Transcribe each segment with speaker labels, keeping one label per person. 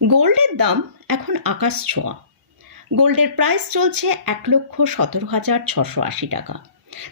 Speaker 1: গোল্ডের দাম এখন আকাশ ছোঁয়া। গোল্ডের প্রাইস চলছে এক লক্ষ সতেরো হাজার ছশো আশি টাকা।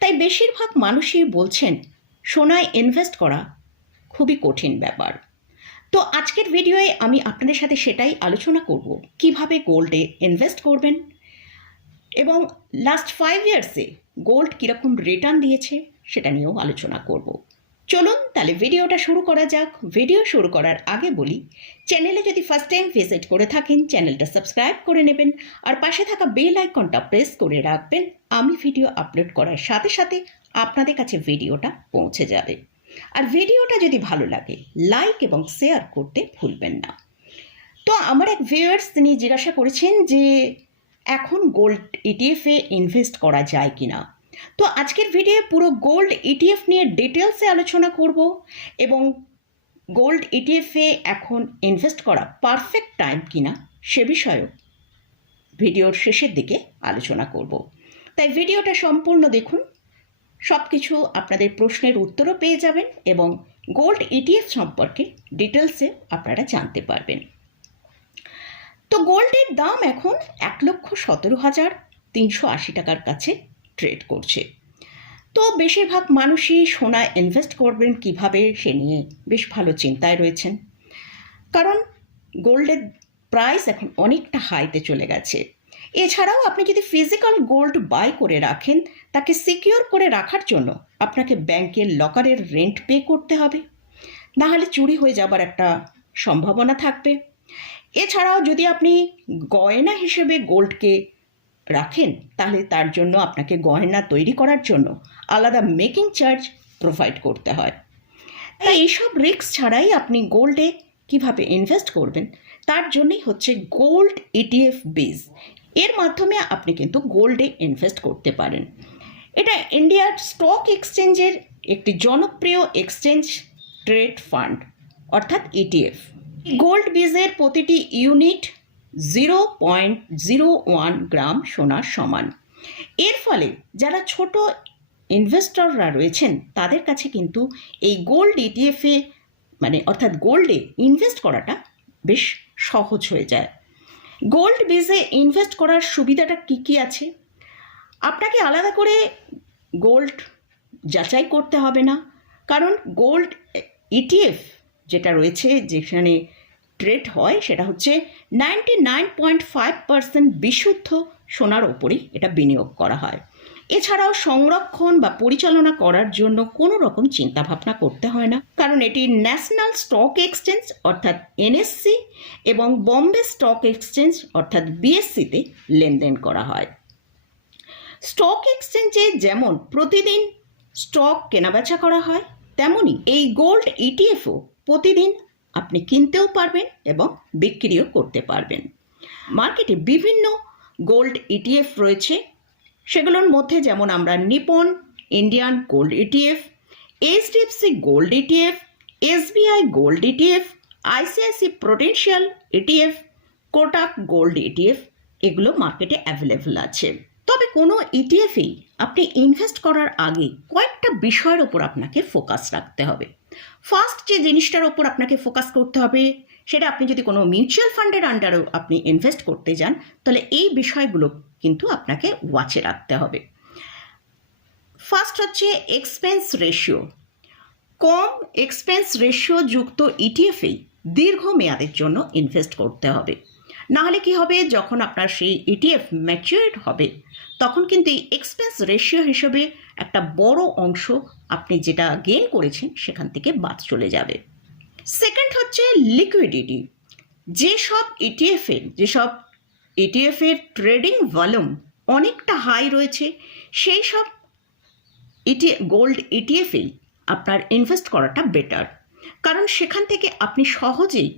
Speaker 1: তাই বেশিরভাগ মানুষই বলছেন, সোনায় ইনভেস্ট করা খুবই কঠিন ব্যাপার। তো আজকের ভিডিওয়ে আমি আপনাদের সাথে সেটাই আলোচনা করব, কীভাবে গোল্ডে ইনভেস্ট করবেন? এবং লাস্ট ফাইভ ইয়ার্সে গোল্ড কীরকম রিটার্ন দিয়েছে, সেটা নিয়েও আলোচনা করব। চলুন তাহলে ভিডিওটা শুরু করা যাক। ভিডিও শুরু করার আগে বলি, চ্যানেলে যদি ফার্স্ট টাইম ভিজিট করে থাকেন, চ্যানেলটা সাবস্ক্রাইব করে নেবেন আর পাশে থাকা বেল আইকনটা প্রেস করে রাখবেন। আমি ভিডিও আপলোড করার সাথে সাথে আপনাদের কাছে ভিডিওটা পৌঁছে যাবে। আর ভিডিওটা যদি ভালো লাগে লাইক এবং শেয়ার করতে ভুলবেন না। তো আমার এক ভিউয়ার্স তিনি জিজ্ঞাসা করেছেন যে, এখন গোল্ড ইটিএফে ইনভেস্ট করা যায় কি না তো আজকের ভিডিও পুরো গোল্ড ইটিএফ নিয়ে ডিটেলসে আলোচনা করব এবং গোল্ড ইটিএফে এখন ইনভেস্ট করা পারফেক্ট টাইম কিনা সে বিষয়েও ভিডিওর শেষের দিকে আলোচনা করব। তাই ভিডিওটা সম্পূর্ণ দেখুন সব কিছু আপনাদের প্রশ্নের উত্তরও পেয়ে যাবেন এবং গোল্ড ইটিএফ সম্পর্কে ডিটেলসে আপনারা জানতে পারবেন। তো গোল্ডের দাম এখন এক লক্ষ সতেরো হাজার তিনশো আশি টাকার কাছে ট্রেড করছে। তো বেশিরভাগ মানুষই সোনা ইনভেস্ট করবেন কীভাবে সে নিয়ে বেশ ভালো চিন্তায় রয়েছেন। কারণ গোল্ডের প্রাইস এখন অনেকটা হাইতে চলে গেছে। এছাড়াও আপনি যদি ফিজিক্যাল গোল্ড বাই করে রাখেন, তাকে সিকিওর করে রাখার জন্য আপনাকে ব্যাংকের লকারের রেন্ট পে করতে হবে। নাহলে চুরি হয়ে যাবার একটা সম্ভাবনা থাকবে। এছাড়াও যদি আপনি গয়না হিসেবে গোল্ডকে রাখেন, তাহলে তার জন্য আপনাকে গয়না তৈরি করার জন্য আলাদা মেকিং চার্জ প্রোভাইড করতে হয়। তাই এইসব রিস্ক ছাড়াই আপনি গোল্ডে কীভাবে ইনভেস্ট করবেন, তার জন্যই হচ্ছে গোল্ড ইটিএফ বেস এর মাধ্যমে আপনি কিন্তু গোল্ডে ইনভেস্ট করতে পারেন। এটা ইন্ডিয়ার স্টক এক্সচেঞ্জের একটি জনপ্রিয় এক্সচেঞ্জ ট্রেড ফান্ড অর্থাৎ ইটিএফ গোল্ড বীজের প্রতিটি unit zero point zero one gram সোনার সমান। এর ফলে যারা ছোট ইনভেস্টররা রয়েছেন, তাদের কাছে কিন্তু এই গোল্ড ইটিএফে মানে অর্থাৎ গোল্ডে ইনভেস্ট করাটা বেশ সহজ হয়ে যায়। গোল্ড বেজে ইনভেস্ট করার সুবিধাটা কী কী আছে? আপনাকে আলাদা করে গোল্ড যাচাই করতে হবে না। কারণ গোল্ড ইটিএফ যেটা রয়েছে, যেখানে ট্রেড হয়, সেটা হচ্ছে ninety nine point five percent বিশুদ্ধ সোনার ওপরই এটা বিনিয়োগ করা হয়। এছাড়াও সংরক্ষণ বা পরিচালনা করার জন্য কোনো রকম চিন্তাভাবনা করতে হয় না, কারণ এটি ন্যাশনাল স্টক এক্সচেঞ্জ অর্থাৎ এনএসসি এবং বম্বে স্টক এক্সচেঞ্জ অর্থাৎ বিএসসিতে লেনদেন করা হয়। স্টক এক্সচেঞ্জে যেমন প্রতিদিন স্টক কেনাবেচা করা হয় তেমনই এই গোল্ড ইটিএফও প্রতিদিন আপনি কিনতেও পারবেন এবং বিক্রিও করতে পারবেন। মার্কেটে বিভিন্ন গোল্ড ইটিএফ রয়েছে। সেগুলোর মধ্যে যেমন আমরা Nippon, Indian gold ETF HDFC gold ETF SBI gold ETF ICICI prudential ETF Kotak gold ETF এগুলো মার্কেটে অ্যাভেলেবল আছে। তবে কোনো ইটিএফেই আপনি ইনভেস্ট করার আগে কয়েকটা বিষয়ের ওপর আপনাকে ফোকাস রাখতে হবে। ফার্স্ট যে জিনিসটার ওপর আপনাকে ফোকাস করতে হবে, সেটা আপনি যদি কোনো মিউচুয়াল ফান্ডের আন্ডারেও আপনি ইনভেস্ট করতে যান, তাহলে এই বিষয়গুলো কিন্তু আপনাকে ওয়াচে রাখতে হবে। ফার্স্ট হচ্ছে এক্সপেন্স রেশিও কম এক্সপেন্স রেশিও যুক্ত ইটিএফেই দীর্ঘ মেয়াদের জন্য ইনভেস্ট করতে হবে। নাহলে কি হবে? যখন আপনার সেই ইটিএফ ম্যাচিউরড হবে, তখন কিন্তু এই এক্সপেন্স রেশিও হিসেবে একটা বড় অংশ আপনি যেটা গেইন করেছেন সেখান থেকে বাদ চলে যাবে। সেকেন্ড হচ্ছে লিকুইডিটি যেসব ইটিএফের যেসব ইটিএফের ট্রেডিং ভলিউম অনেকটা হাই রয়েছে সেই সব ইটি গোল্ড ইটিএফেই আপনার ইনভেস্ট করাটা বেটার কারণ সেখান থেকে আপনি সহজেই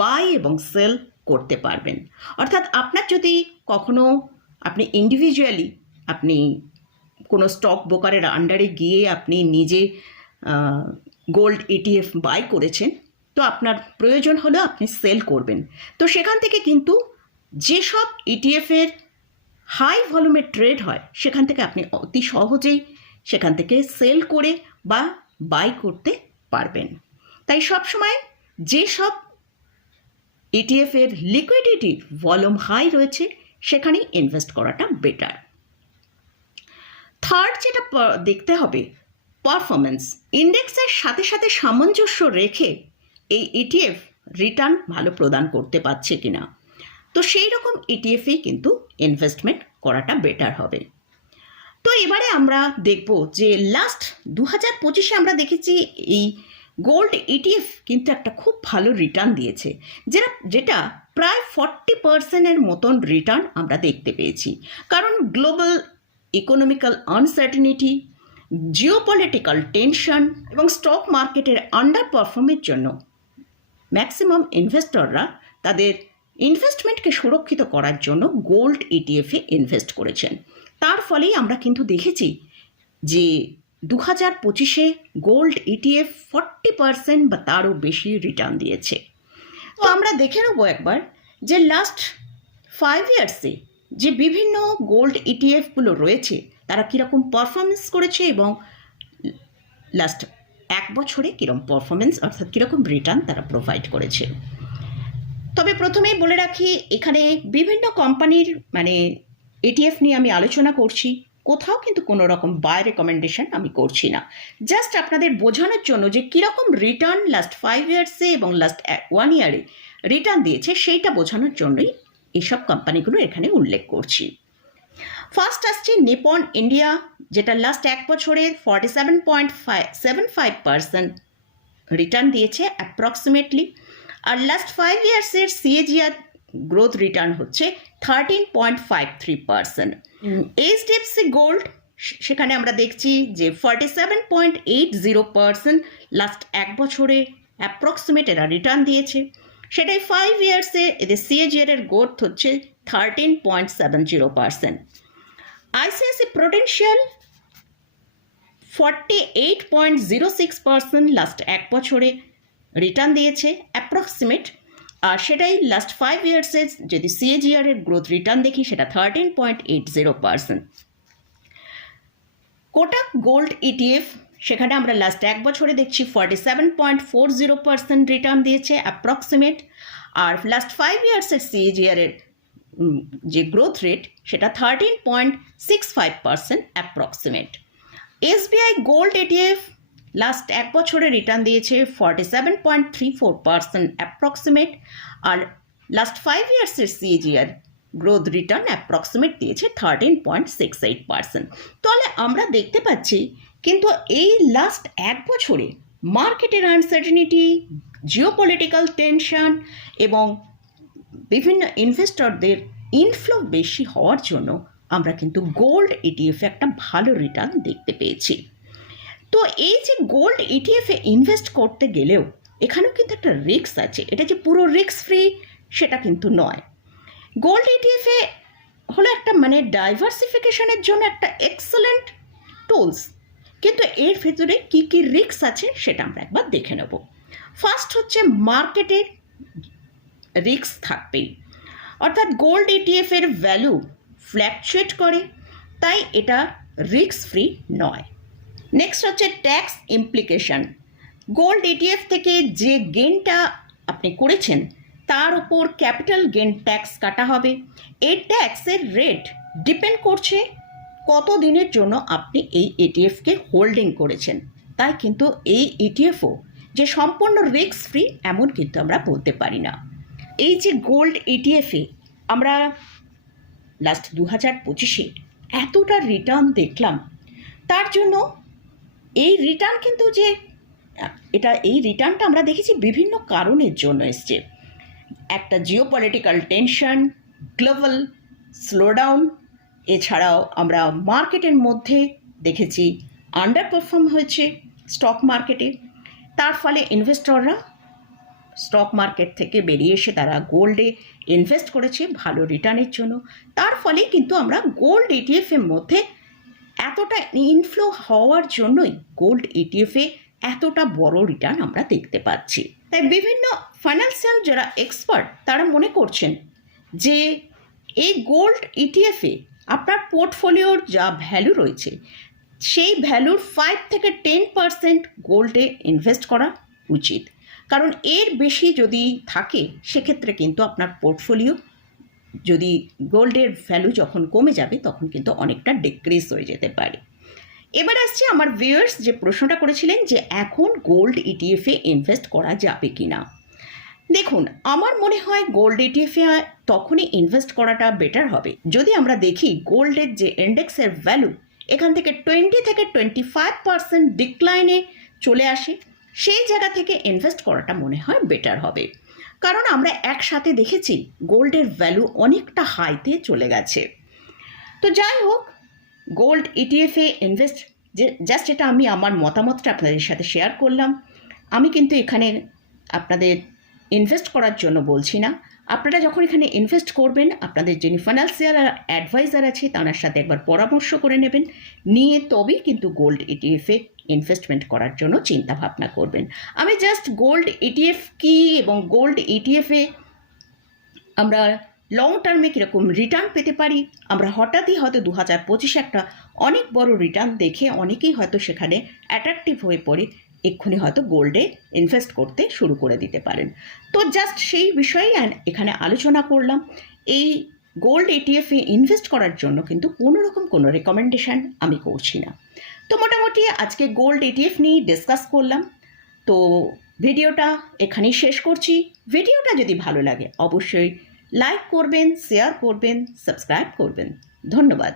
Speaker 1: বাই এবং সেল করতে পারবেন। অর্থাৎ আপনার যদি কখনো আপনি ইন্ডিভিজুয়ালি আপনি স্টক ব্রোকারের আন্ডারে গিয়ে আপনি নিজে গোল্ড ইটিএফ বাই করেছেন, তো আপনার প্রয়োজন হলে আপনি সেল করবেন। তো সেখান থেকে কিন্তু যেসব ইটিএফের হাই ভলিউমের ট্রেড হয়, সেখান থেকে আপনি অতি সহজেই সেখান থেকে সেল করে বা বাই করতে পারবেন। তাই সবসময় যেসব ইটিএফ এর লিকুইডিটি ভলিউম হাই রয়েছে, সেখানেই ইনভেস্ট করাটা বেটার থার্ড যেটা দেখতে হবে পারফরমেন্স ইন্ডেক্সের সাথে সাথে সামঞ্জস্য রেখে এই ইটিএফ রিটার্ন ভালো প্রদান করতে পারছে কিনা। তো সেই রকম ইটিএফেই কিন্তু ইনভেস্টমেন্ট করাটা বেটার হবে। তো এবারে আমরা দেখব যে লাস্ট দু হাজার পঁচিশে আমরা দেখেছি এই গোল্ড ইটিএফ কিন্তু একটা খুব ভালো রিটার্ন দিয়েছে, যেটা যেটা প্রায় ফর্টি পার্সেন্টের মতন রিটার্ন আমরা দেখতে পেয়েছি। কারণ global economical uncertainty geopolitical tension এবং স্টক মার্কেটের আন্ডার পারফর্মের জন্য ম্যাক্সিমাম ইনভেস্টররা তাদের ইনভেস্টমেন্টকে সুরক্ষিত করার জন্য গোল্ড ইটিএফে ইনভেস্ট করেছেন। তার ফলেই আমরা কিন্তু দেখেছি যে দু হাজার পঁচিশে গোল্ড ইটিএফ ফর্টি পার্সেন্ট বা তারও বেশি রিটার্ন দিয়েছে। তো আমরা দেখে নেব একবার যে লাস্ট ফাইভ ইয়ার্সে যে বিভিন্ন গোল্ড ইটিএফগুলো রয়েছে, তারা কীরকম পারফরমেন্স করেছে এবং লাস্ট এক বছরে কীরকম পারফরমেন্স অর্থাৎ কীরকম রিটার্ন তারা প্রোভাইড করেছে। তবে প্রথমেই বলে রাখি, এখানে বিভিন্ন কোম্পানির মানে এটিএফ নিয়ে আমি আলোচনা করছি, কোথাও কিন্তু কোনো রকম বাই রেকমেন্ডেশন আমি করছি না। জাস্ট আপনাদের বোঝানোর জন্য যে কীরকম রিটার্ন লাস্ট ফাইভ ইয়ার্সে এবং লাস্ট ওয়ান ইয়ারে রিটার্ন দিয়েছে, সেইটা বোঝানোর জন্যই এইসব কোম্পানিগুলো এখানে উল্লেখ করছি। ফার্স্ট আসছে নেপন ইন্ডিয়া যেটা লাস্ট এক বছরে forty seven point five seven five percent return দিয়েছে অ্যাপ্রক্সিমেটলি আর লাস্ট ফাইভ ইয়ার্সের সিএজিআর গ্রোথ রিটার্ন হচ্ছে thirteen point five three percent HDFC gold সেখানে আমরা দেখছি যে forty seven point eight zero percent last এক বছরে অ্যাপ্রক্সিমেট এরা রিটার্ন দিয়েছে। সেটাই ফাইভ ইয়ার্সে এদের সিএজিআর এর গ্রোথ হচ্ছে thirteen point seven zero percent ICICI prudential forty eight point zero six percent last এক বছরে রিটার্ন দিয়েছে অ্যাপ্রক্সিমেট আর সেটাই লাস্ট ফাইভ ইয়ার্সে যদি সিএজিআর এর গ্রোথ রিটার্ন দেখি সেটা thirteen point eight zero percent Kotak gold ETF সেখানে আমরা লাস্ট এক বছরে দেখছি forty seven point four zero percent return দিয়েছে অ্যাপ্রক্সিমেট আর লাস্ট ফাইভ ইয়ার্সের সিএজিআর এর যে গ্রোথ রেট সেটা thirteen point six five percent approximate SBI gold ETF last এক বছরে রিটার্ন দিয়েছে forty seven point three four percent approximate আর last five ইয়ার্সের সিএজিআর গ্রোথ রিটার্ন অ্যাপ্রক্সিমেট দিয়েছে thirteen point six eight percent তাহলে আমরা দেখতে পাচ্ছি কিন্তু এই লাস্ট এক বছরে মার্কেটের আনসার্টিনিটি জিওপলিটিক্যাল টেনশন এবং বিভিন্ন ইনভেস্টরদের ইনফ্লো বেশি হওয়ার জন্য আমরা কিন্তু গোল্ড ইটিএফ একটা ভালো রিটার্ন দেখতে পেয়েছি। তো এই যে গোল্ড ইটিএফে ইনভেস্ট করতে গেলেও এখানেও কিন্তু একটা রিস্ক আছে। এটা যে পুরো রিস্ক ফ্রি সেটা কিন্তু নয়। গোল্ড ইটিএফে হলো একটা মানে ডাইভার্সিফিকেশনের জন্য একটা এক্সেলেন্ট টুলস কিন্তু এর ভেতরে কী কী রিস্ক আছে সেটা আমরা একবার দেখে নেব। ফার্স্ট হচ্ছে মার্কেটের রিস্ক থাকবেই। অর্থাৎ গোল্ড ইটিএফ এর ভ্যালু ফ্ল্যাকচুয়েট করে, তাই এটা রিস্ক ফ্রি নয়। নেক্সট হচ্ছে ট্যাক্স ইমপ্লিকেশন গোল্ড ইটিএফ থেকে যে গেনটা আপনি করেছেন, তার উপর ক্যাপিটাল গেন ট্যাক্স কাটা হবে। এই ট্যাক্সের রেট ডিপেন্ড করছে কত দিনের জন্য আপনি এই এটিএফকে হোল্ডিং করেছেন? তাই কিন্তু এই ইটিএফও যে সম্পূর্ণ রিস্ক ফ্রি এমন কিন্তু আমরা বলতে পারি না। এই যে গোল্ড ইটিএফে আমরা লাস্ট দু হাজার পঁচিশে এতটা রিটার্ন দেখলাম, তার জন্য এই রিটার্ন কিন্তু যে, এটা এই রিটার্নটা আমরা দেখেছি বিভিন্ন কারণের জন্য এসছে। একটা geopolitical tension global slowdown এছাড়াও আমরা মার্কেটের মধ্যে দেখেছি আন্ডার পারফর্ম হয়েছে স্টক মার্কেটে তার ফলে ইনভেস্টররা স্টক মার্কেট থেকে বেরিয়ে এসে তারা গোল্ডে ইনভেস্ট করেছে, ভালো রিটার্নের জন্য। তার ফলে কিন্তু আমরা গোল্ড ইটিএফের মধ্যে এতটা ইনফ্লো হওয়ার জন্যই গোল্ড ইটিএফে এতটা বড় রিটার্ন আমরা দেখতে পাচ্ছি। তাই বিভিন্ন ফাইন্যান্সিয়াল যারা এক্সপার্ট তারা মনে করছেন যে এই গোল্ড ইটিএফে আপনার পোর্টফোলিওর যা ভ্যালু রয়েছে, সেই ভ্যালুর ফাইভ থেকে টেন পার্সেন্ট গোল্ডে ইনভেস্ট করা উচিত। কারণ এর বেশি যদি থাকে, সেক্ষেত্রে কিন্তু আপনার পোর্টফোলিও যদি গোল্ডের ভ্যালু যখন কমে যাবে, তখন কিন্তু অনেকটা ডিক্রিজ হয়ে যেতে পারে। এবার আসছে আমার ভিউয়ার্স যে প্রশ্নটা করেছিলেন যে এখন গোল্ড ইটিএফে ইনভেস্ট করা যাবে কি না দেখুন, আমার মনে হয় গোল্ড ইটিএফে তখনই ইনভেস্ট করাটা বেটার হবে। যদি আমরা দেখি গোল্ডের যে ইন্ডেক্সের ভ্যালু এখান থেকে টোয়েন্টি থেকে টোয়েন্টি ফাইভ পার্সেন্ট ডিক্লাইনে চলে আসে, সেই জায়গা থেকে ইনভেস্ট করাটা মনে হয় বেটার হবে। কারণ আমরা একসাথে দেখেছি গোল্ডের ভ্যালু অনেকটা হাইতে চলে গেছে। তো যাই হোক গোল্ড ইটিএফে ইনভেস্ট যে জাস্ট এটা আমি আমার মতামতটা আপনাদের সাথে শেয়ার করলাম। আমি কিন্তু এখানে আপনাদের ইনভেস্ট করার জন্য বলছি না। আপনারা যখন এখানে ইনভেস্ট করবেন, আপনাদের যিনি ফাইন্যান্সিয়াল অ্যাডভাইজার আছে, তার সাথে একবার পরামর্শ করে নেবেন। নিয়ে তবেই কিন্তু গোল্ড ইটিএফে ইনভেস্টমেন্ট করার জন্য চিন্তা ভাবনা করবেন। আমি জাস্ট গোল্ড ইটিএফ কি এবং গোল্ড ইটিএফে আমরা লং টার্মে কীরকম রিটার্ন পেতে পারি? আমরা হঠাৎই হয়তো দু হাজার পঁচিশে একটা অনেক বড় রিটার্ন দেখে অনেকেই হয়তো সেখানে অ্যাট্রাকটিভ হয়ে পড়ে। এক্ষুনি হয়তো গোল্ডে ইনভেস্ট করতে শুরু করে দিতে পারেন। তো জাস্ট সেই বিষয়েই এখানে আলোচনা করলাম। এই গোল্ড এটিএফে ইনভেস্ট করার জন্য কিন্তু কোনো রকম কোনো রেকমেন্ডেশন আমি করছি না। তো মোটামুটি আজকে গোল্ড এটিএফ নিয়ে ডিসকাস করলাম। তো ভিডিওটা এখানেই শেষ করছি। ভিডিওটা যদি ভালো লাগে অবশ্যই লাইক করবেন শেয়ার করবেন সাবস্ক্রাইব করবেন। ধন্যবাদ।